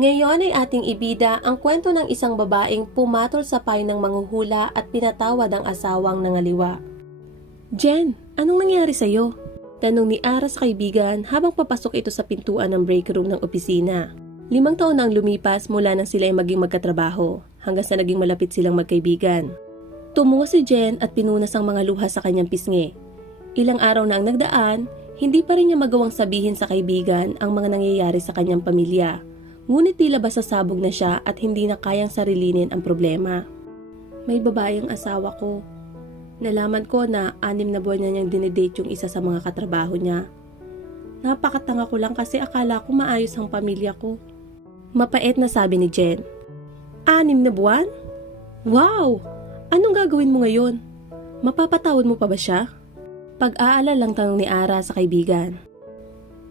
Ngayon ay ating ibida ang kwento ng isang babaeng pumatol sa payo ng manghuhula at pinatawad ang asawang nangaliwa. Jen, anong nangyari sa'yo? Tanong ni Ara sa kaibigan habang papasok ito sa pintuan ng break room ng opisina. 5 taon na ang lumipas mula nang sila ay maging magkatrabaho hanggang sa naging malapit silang magkaibigan. Tumungo si Jen at pinunas ang mga luha sa kanyang pisngi. Ilang araw na ang nagdaan, hindi pa rin niya magawang sabihin sa kaibigan ang mga nangyayari sa kanyang pamilya. Ngunit tila ba sasabog na siya at hindi na kayang sarilinin ang problema. May babae ang asawa ko. Nalaman ko na 6 na buwan na niyang dinedate yung isa sa mga katrabaho niya. Napakatanga ko lang kasi akala ko maayos ang pamilya ko. Mapait na sabi ni Jen. 6 na buwan? Wow! Anong gagawin mo ngayon? Mapapatawad mo pa ba siya? Pag-aalalang tanong ni Ara sa kaibigan.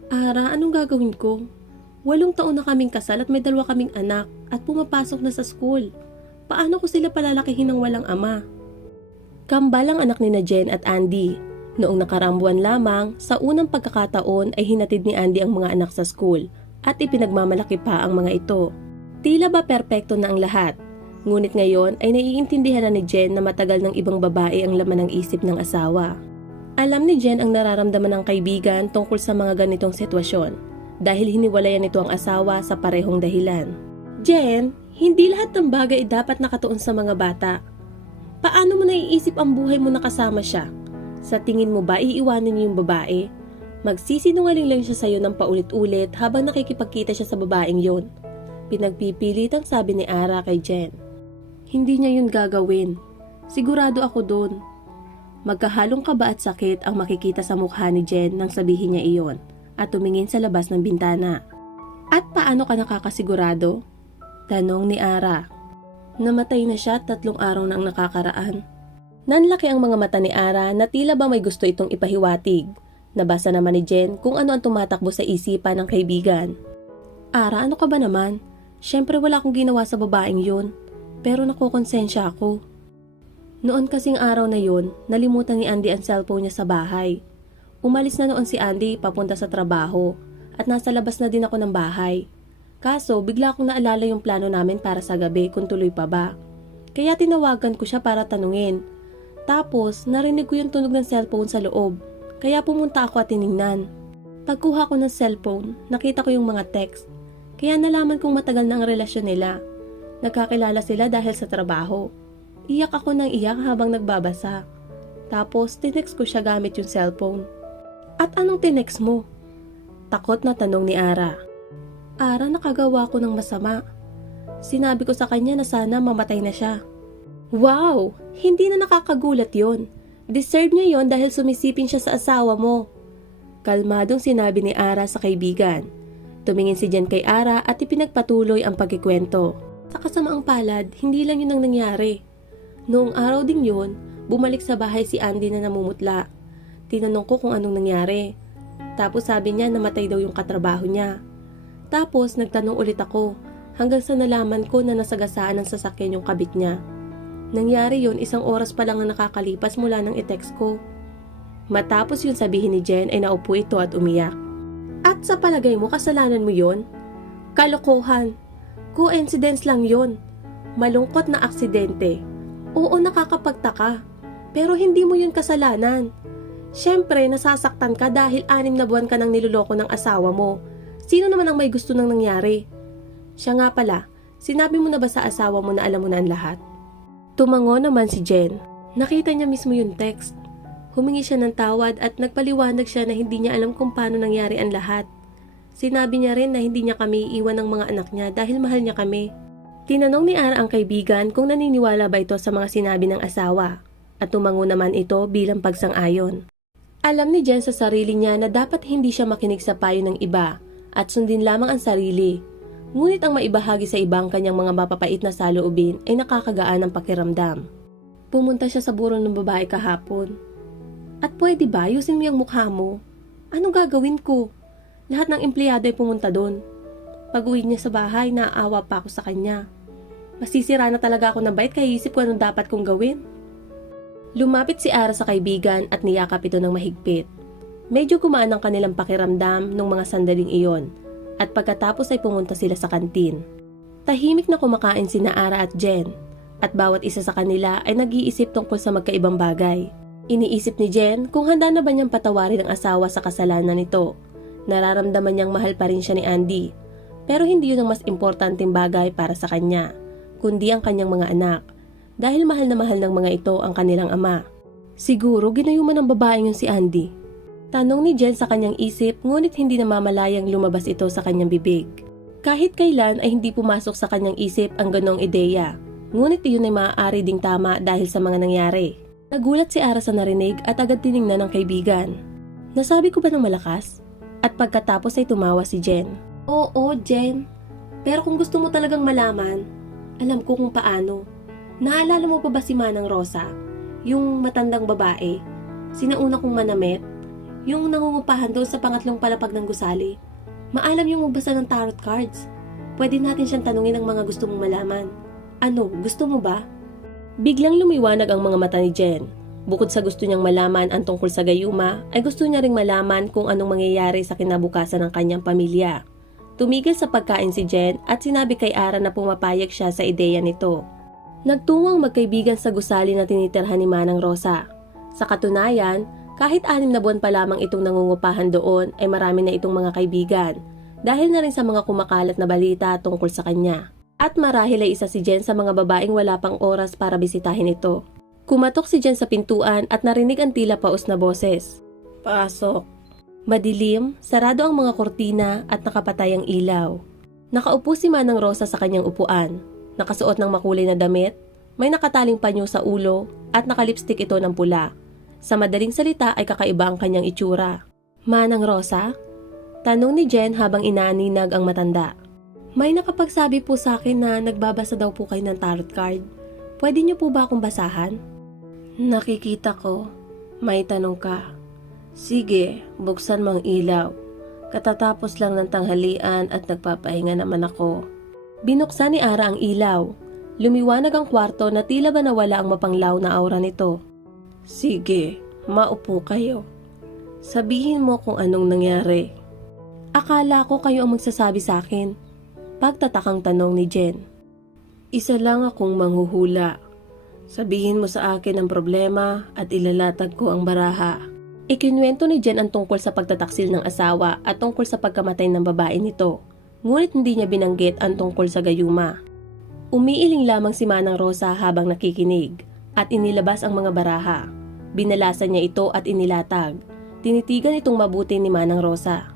Ara, anong gagawin ko? 8 taon na kaming kasal at may 2 kaming anak at pumapasok na sa school. Paano ko sila palalakihin ng walang ama? Kambal ang anak ni na Jen at Andy. Noong nakaraang buwan lamang, sa unang pagkakataon ay hinatid ni Andy ang mga anak sa school at ipinagmamalaki pa ang mga ito. Tila ba perpekto na ang lahat? Ngunit ngayon ay naiintindihan na ni Jen na matagal ng ibang babae ang laman ng isip ng asawa. Alam ni Jen ang nararamdaman ng kaibigan tungkol sa mga ganitong sitwasyon. Dahil hiniwalayan nito ang asawa sa parehong dahilan. Jen, hindi lahat ng bagay dapat nakatuon sa mga bata. Paano mo naiisip ang buhay mo na kasama siya? Sa tingin mo ba iiwanan niyo yung babae? Magsisinungaling lang siya sa'yo ng paulit-ulit habang nakikipagkita siya sa babaeng yon. Pinagpipilitang sabi ni Ara kay Jen. Hindi niya yun gagawin. Sigurado ako doon. Magkahalong kaba at sakit ang makikita sa mukha ni Jen nang sabihin niya iyon. At tumingin sa labas ng bintana. At paano ka nakakasigurado? Tanong ni Ara. Namatay na siya 3 araw na ang nakakaraan. Nanlaki ang mga mata ni Ara na tila ba may gusto itong ipahiwatig. Nabasa naman ni Jen kung ano ang tumatakbo sa isipan ng kaibigan. Ara, ano ka ba naman? Siyempre wala akong ginawa sa babaeng yun. Pero nakukonsensya ako. Noon kasing araw na yun, nalimutan ni Andy ang cellphone niya sa bahay. Umalis na noon si Andy papunta sa trabaho at nasa labas na din ako ng bahay. Kaso bigla akong naalala yung plano namin para sa gabi kung tuloy pa ba. Kaya tinawagan ko siya para tanungin. Tapos narinig ko yung tunog ng cellphone sa loob. Kaya pumunta ako at tiningnan. Pagkuha ko ng cellphone, nakita ko yung mga text. Kaya nalaman kong matagal na ang relasyon nila. Nagkakilala sila dahil sa trabaho. Iyak ako ng iyak habang nagbabasa. Tapos tinext ko siya gamit yung cellphone. At anong tinext mo? Takot na tanong ni Ara. Ara, nakagawa ko ng masama. Sinabi ko sa kanya na sana mamatay na siya. Wow! Hindi na nakakagulat yon. Deserve niya yon dahil sumisipin siya sa asawa mo. Kalmadong sinabi ni Ara sa kaibigan. Tumingin si Jen kay Ara at ipinagpatuloy ang pagkikwento. Sa kasamaang palad, hindi lang yun ang nangyari. Noong araw ding yun, bumalik sa bahay si Andy na namumutla. Tinanong ko kung anong nangyari. Tapos sabi niya namatay daw yung katrabaho niya. Tapos nagtanong ulit ako hanggang sa nalaman ko na nasagasaan ng sasakyan yung kabit niya. Nangyari yun 1 oras pa lang na nakakalipas mula ng i-text ko. Matapos yung sabihin ni Jen ay naupo ito at umiyak. At sa palagay mo kasalanan mo yun? Kalokohan. Coincidence lang yun. Malungkot na aksidente. Oo, nakakapagtaka. Pero hindi mo yun kasalanan. Siyempre, nasasaktan ka dahil 6 na buwan ka nang niloloko ng asawa mo. Sino naman ang may gusto nang nangyari? Siya nga pala, sinabi mo na ba sa asawa mo na alam mo na ang lahat? Tumango naman si Jen. Nakita niya mismo yung text. Humingi siya ng tawad at nagpaliwanag siya na hindi niya alam kung paano nangyari ang lahat. Sinabi niya rin na hindi niya kami iiwan ng mga anak niya dahil mahal niya kami. Tinanong ni Ara ang kaibigan kung naniniwala ba ito sa mga sinabi ng asawa. At tumango naman ito bilang pagsang-ayon. Alam ni Jen sa sarili niya na dapat hindi siya makinig sa payo ng iba at sundin lamang ang sarili. Ngunit ang maibahagi sa ibang kanyang mga mapapait na saloobin ay nakakagaan ng pakiramdam. Pumunta siya sa burol ng babae kahapon. At pwede ba ayusin mo yung mukha mo? Anong gagawin ko? Lahat ng empleyado ay pumunta doon. Pag-uwi niya sa bahay, naaawa pa ako sa kanya. Masisira na talaga ako ng bait kaya isip ko anong dapat kong gawin. Lumapit si Ara sa kaibigan at niyakap ito ng mahigpit. Medyo gumaan ang kanilang pakiramdam nung mga sandaling iyon at pagkatapos ay pumunta sila sa kantin. Tahimik na kumakain sina Ara at Jen at bawat isa sa kanila ay nag-iisip tungkol sa magkaibang bagay. Iniisip ni Jen kung handa na ba niyang patawarin ang asawa sa kasalanan nito. Nararamdaman niyang mahal pa rin siya ni Andy, pero hindi yun ang mas importanteng bagay para sa kanya, kundi ang kanyang mga anak, dahil mahal na mahal ng mga ito ang kanilang ama. Siguro ginayuman ng babaeng yun si Andy. Tanong ni Jen sa kanyang isip, ngunit hindi namamalayang lumabas ito sa kanyang bibig. Kahit kailan ay hindi pumasok sa kanyang isip ang ganong ideya, ngunit iyon ay maaari ding tama dahil sa mga nangyari. Nagulat si Ara sa narinig at agad tiningnan ng kaibigan. Nasabi ko ba ng malakas? At pagkatapos ay tumawa si Jen. Oo, Jen. Pero kung gusto mo talagang malaman, alam ko kung paano. Naalala mo pa ba si Manang Rosa? Yung matandang babae, sinauna kong manamit, yung nangungupahan doon sa pangatlong palapag ng gusali. Maalam yung magbasa ng tarot cards. Pwede natin siyang tanungin ang mga gusto mong malaman. Ano, gusto mo ba? Biglang lumiwanag ang mga mata ni Jen. Bukod sa gusto niyang malaman ang tungkol sa gayuma, ay gusto niya ring malaman kung anong mangyayari sa kinabukasan ng kanyang pamilya. Tumigil sa pagkain si Jen at sinabi kay Ara na pumapayag siya sa ideya nito. Nagtungo ang magkaibigan sa gusali na tinitirhan ni Manang Rosa. Sa katunayan, kahit 6 na buwan pa lamang itong nangungupahan doon ay marami na itong mga kaibigan dahil na rin sa mga kumakalat na balita tungkol sa kanya. At marahil ay isa si Jen sa mga babaeng wala pang oras para bisitahin ito. Kumatok si Jen sa pintuan at narinig ang tila paos na boses. Pasok. Madilim, sarado ang mga kortina at nakapatay ang ilaw. Nakaupo si Manang Rosa sa kanyang upuan. Nakasuot ng makulay na damit, may nakataling panyo sa ulo at nakalipstick ito ng pula. Sa madaling salita ay kakaiba ang kanyang itsura. Manang Rosa? Tanong ni Jen habang inaaninag ang matanda. May nakapagsabi po sa akin na nagbabasa daw po kayo ng tarot card. Pwede niyo po ba akong basahan? Nakikita ko. May tanong ka. Sige, buksan mo ang ilaw. Katatapos lang ng tanghalian at nagpapahinga naman ako. Binuksan ni Ara ang ilaw. Lumiwanag ang kwarto na tila ba nawala ang mapanglaw na aura nito. Sige, maupo kayo. Sabihin mo kung anong nangyari. Akala ko kayo ang magsasabi sa akin. Pagtatakang tanong ni Jen. Isa lang akong manghuhula. Sabihin mo sa akin ang problema at ilalatag ko ang baraha. Ikinuwento ni Jen ang tungkol sa pagtataksil ng asawa at tungkol sa pagkamatay ng babae nito. Ngunit hindi niya binanggit ang tungkol sa gayuma. Umiiling lamang si Manang Rosa habang nakikinig at inilabas ang mga baraha. Binalasan niya ito at inilatag. Tinitigan itong mabuti ni Manang Rosa.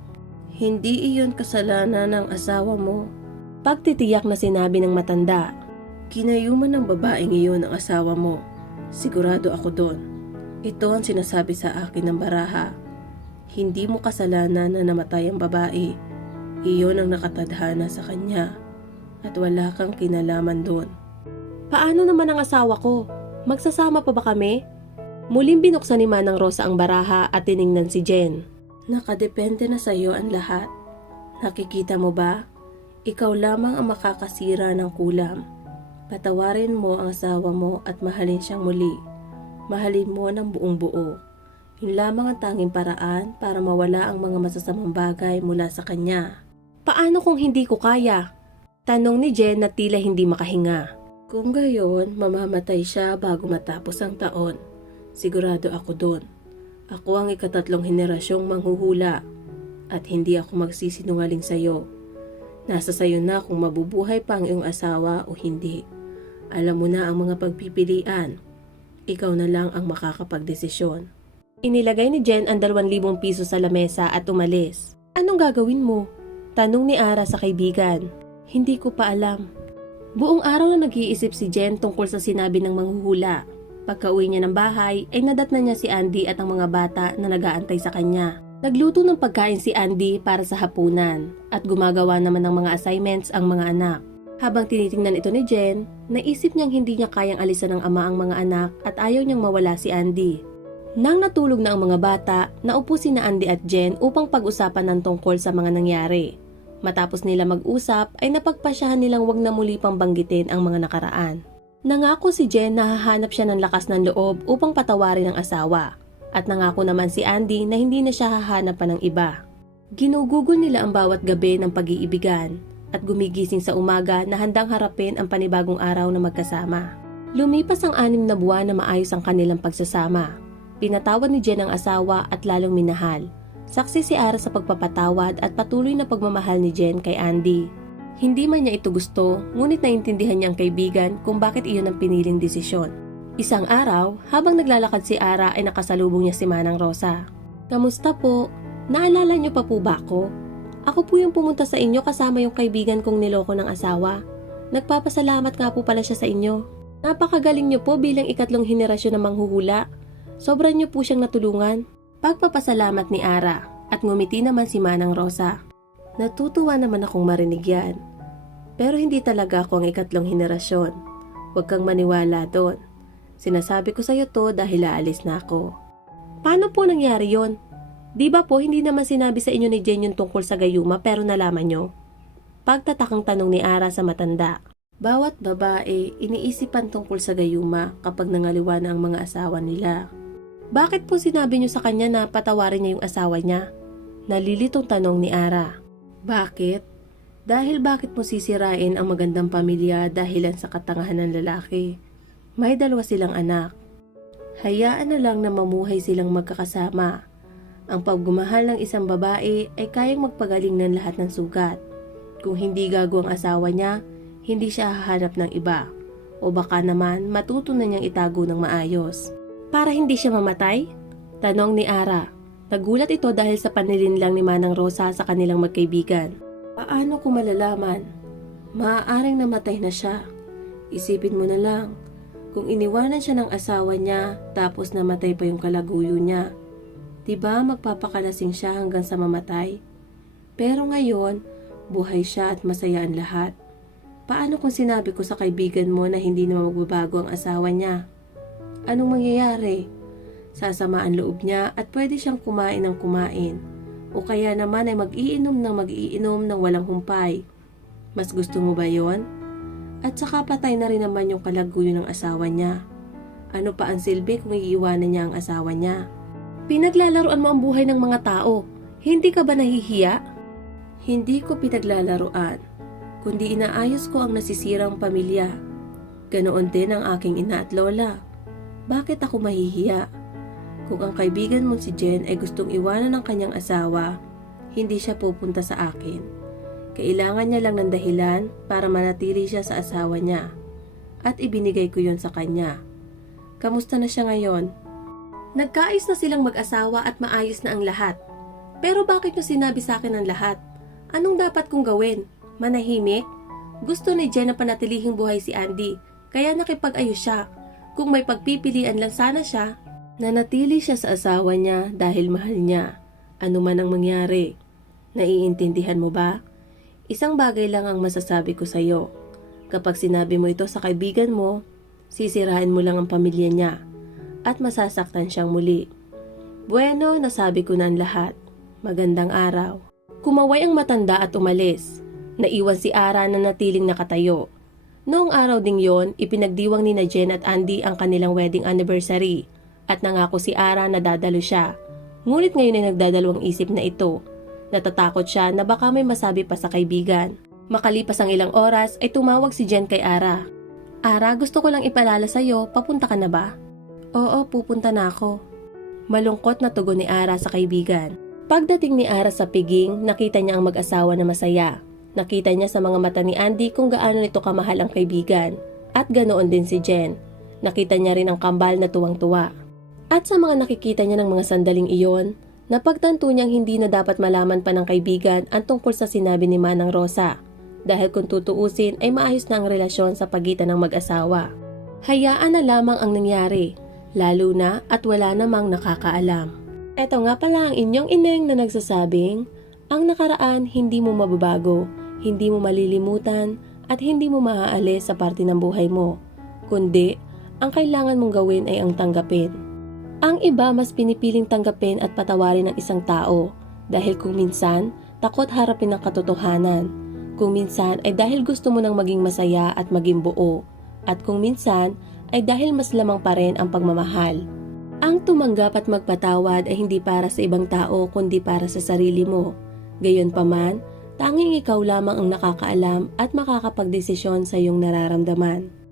Hindi iyon kasalanan ng asawa mo. Pagtitiyak na sinabi ng matanda. Kinayuman ng babaeng iyon ang asawa mo. Sigurado ako doon. Ito ang sinasabi sa akin ng baraha. Hindi mo kasalanan na namatay ang babae. Iyon ang nakatadhana sa kanya at wala kang kinalaman doon. Paano naman ang asawa ko? Magsasama pa ba kami? Muling binuksan ni Manang Rosa ang baraha at tiningnan si Jen. Nakadepende na sa iyo ang lahat. Nakikita mo ba? Ikaw lamang ang makakasira ng kulam. Patawarin mo ang asawa mo at mahalin siyang muli. Mahalin mo ng buong buo. Yun lamang ang tanging paraan para mawala ang mga masasamang bagay mula sa kanya. Paano kung hindi ko kaya? Tanong ni Jen na tila hindi makahinga. Kung gayon, mamamatay siya bago matapos ang taon. Sigurado ako doon. Ako ang ika-3 henerasyong manghuhula at hindi ako magsisinungaling sa iyo. Nasa sayo na kung mabubuhay pa ang iyong asawa o hindi. Alam mo na ang mga pagpipilian. Ikaw na lang ang makakapagdesisyon. Inilagay ni Jen ang 2,000 piso sa lamesa at umalis. Anong gagawin mo? Tanong ni Ara sa kaibigan. Hindi ko pa alam. Buong araw na nag-iisip si Jen tungkol sa sinabi ng manghuhula. Pagka-uwi niya ng bahay ay nadatnan niya si Andy at ang mga bata na nag-aantay sa kanya. Nagluto ng pagkain si Andy para sa hapunan at gumagawa naman ng mga assignments ang mga anak. Habang tinitingnan ito ni Jen, naisip niyang hindi niya kayang alisan ng ama ang mga anak at ayaw niyang mawala si Andy. Nang natulog na ang mga bata, naupo sina Andy at Jen upang pag-usapan ng tungkol sa mga nangyari. Matapos nila mag-usap ay napagpasyahan nilang wag na muli pang banggitin ang mga nakaraan. Nangako si Jen na hahanap siya ng lakas ng loob upang patawarin ang asawa. At nangako naman si Andy na hindi na siya hahanap pa ng iba. Ginugugol nila ang bawat gabi ng pag-iibigan at gumigising sa umaga na handang harapin ang panibagong araw na magkasama. Lumipas ang 6 na buwan na maayos ang kanilang pagsasama. Pinatawad ni Jen ang asawa at lalong minahal. Saksi si Ara sa pagpapatawad at patuloy na pagmamahal ni Jen kay Andy. Hindi man niya ito gusto, ngunit naintindihan niya ang kaibigan kung bakit iyon ang piniling desisyon. Isang araw, habang naglalakad si Ara ay nakasalubong niya si Manang Rosa. "Kamusta po? Naalala niyo pa po ba ako? Ako po yung pumunta sa inyo kasama yung kaibigan kong niloko ng asawa. Nagpapasalamat nga po pala siya sa inyo. Napakagaling niyo po bilang ikatlong henerasyon ng manghuhula. Sobra niyo po siyang natulungan." Pagpapasalamat ni Ara at ngumiti naman si Manang Rosa. "Natutuwa naman akong marinig yan. Pero hindi talaga ako ang ikatlong henerasyon. Huwag kang maniwala doon. Sinasabi ko sa iyo to dahil aalis na ako." "Paano po nangyari yon? Di ba po hindi naman sinabi sa inyo ni Jen yung tungkol sa gayuma pero nalaman nyo?" Pagtatakang tanong ni Ara sa matanda. Bawat babae iniisipan tungkol sa gayuma kapag nangaliwa na ang mga asawa nila. "Bakit po sinabi nyo sa kanya na patawarin niya yung asawa niya?" Nalilitong tanong ni Ara. "Bakit? Dahil bakit mo sisirain ang magandang pamilya dahilan sa katangahan ng lalaki? May 2 silang anak. Hayaan na lang na mamuhay silang magkakasama. Ang pagmamahal ng isang babae ay kayang magpagaling ng lahat ng sugat. Kung hindi gago ang asawa niya, hindi siya hahanap ng iba. O baka naman matuto na niyang itago ng maayos." "Para hindi siya mamatay?" tanong ni Ara. Nagulat ito dahil sa panilinlang ni Manang Rosa sa kanilang magkaibigan. "Paano ko malalaman? Maaaring namatay na siya. Isipin mo na lang, kung iniwanan siya ng asawa niya tapos namatay pa yung kalaguyo niya. Diba magpapakalasing siya hanggang sa mamatay? Pero ngayon, buhay siya at masaya ang lahat. Paano kung sinabi ko sa kaibigan mo na hindi na magbabago ang asawa niya? Anong mangyayari? Sasama ang loob niya at pwede siyang kumain ng kumain. O kaya naman ay mag-iinom ng walang humpay. Mas gusto mo ba yon? At saka patay na rin naman yung kalaguyo ng asawa niya. Ano pa ang silbi kung iiwanan niya ang asawa niya? Pinaglalaruan mo ang buhay ng mga tao. Hindi ka ba nahihiya?" "Hindi ko pinaglalaruan, kundi inaayos ko ang nasisirang pamilya. Ganoon din ang aking ina at lola. Bakit ako mahihiya? Kung ang kaibigan mo si Jen ay gustong iwanan ng kanyang asawa, hindi siya pupunta sa akin. Kailangan niya lang ng dahilan para manatili siya sa asawa niya. At ibinigay ko yon sa kanya. Kamusta na siya ngayon?" "Nagkaayos na silang mag-asawa at maayos na ang lahat. Pero bakit nyo sinabi sa akin ang lahat? Anong dapat kong gawin? Manahimik? Gusto ni Jen na panatilihing buhay si Andy, kaya nakipag-ayos siya. Kung may pagpipilian lang sana siya, nanatili siya sa asawa niya dahil mahal niya. Ano man ang mangyari. Naiintindihan mo ba? Isang bagay lang ang masasabi ko sa iyo. Kapag sinabi mo ito sa kaibigan mo, sisirain mo lang ang pamilya niya at masasaktan siyang muli." "Bueno, nasabi ko na ang lahat. Magandang araw." Kumaway ang matanda at umalis. Naiwan si Ara na natiling nakatayo. Noong araw ding yon, ipinagdiwang ni na Jen at Andy ang kanilang wedding anniversary at nangako si Ara na dadalo siya. Ngunit ngayon ay nagdadalawang isip na ito. Natatakot siya na baka may masabi pa sa kaibigan. Makalipas ang ilang oras ay tumawag si Jen kay Ara. "Ara, gusto ko lang ipalala sa'yo, papunta ka na ba?" "Oo, pupunta na ako." Malungkot na tugon ni Ara sa kaibigan. Pagdating ni Ara sa piging, nakita niya ang mag-asawa na masaya. Nakita niya sa mga mata ni Andy kung gaano nito kamahal ang kaibigan. At ganoon din si Jen. Nakita niya rin ang kambal na tuwang-tuwa. At sa mga nakikita niya ng mga sandaling iyon, napagtanto niyang hindi na dapat malaman pa ng kaibigan ang tungkol sa sinabi ni Manang Rosa. Dahil kung tutuusin ay maayos na ang relasyon sa pagitan ng mag-asawa. Hayaan na lamang ang nangyari. Lalo na at wala namang nakakaalam. Eto nga pala ang inyong ineng na nagsasabing, ang nakaraan hindi mo mababago, hindi mo malilimutan, at hindi mo maaalis sa parte ng buhay mo. Kundi, ang kailangan mong gawin ay ang tanggapin. Ang iba mas pinipiling tanggapin at patawarin ng isang tao dahil kung minsan, takot harapin ang katotohanan. Kung minsan ay dahil gusto mo nang maging masaya at maging buo. At kung minsan ay dahil mas lamang pa rin ang pagmamahal. Ang tumanggap at magpatawad ay hindi para sa ibang tao kundi para sa sarili mo. Gayunpaman, tanging ikaw lamang ang nakakaalam at makakapagdesisyon sa iyong nararamdaman.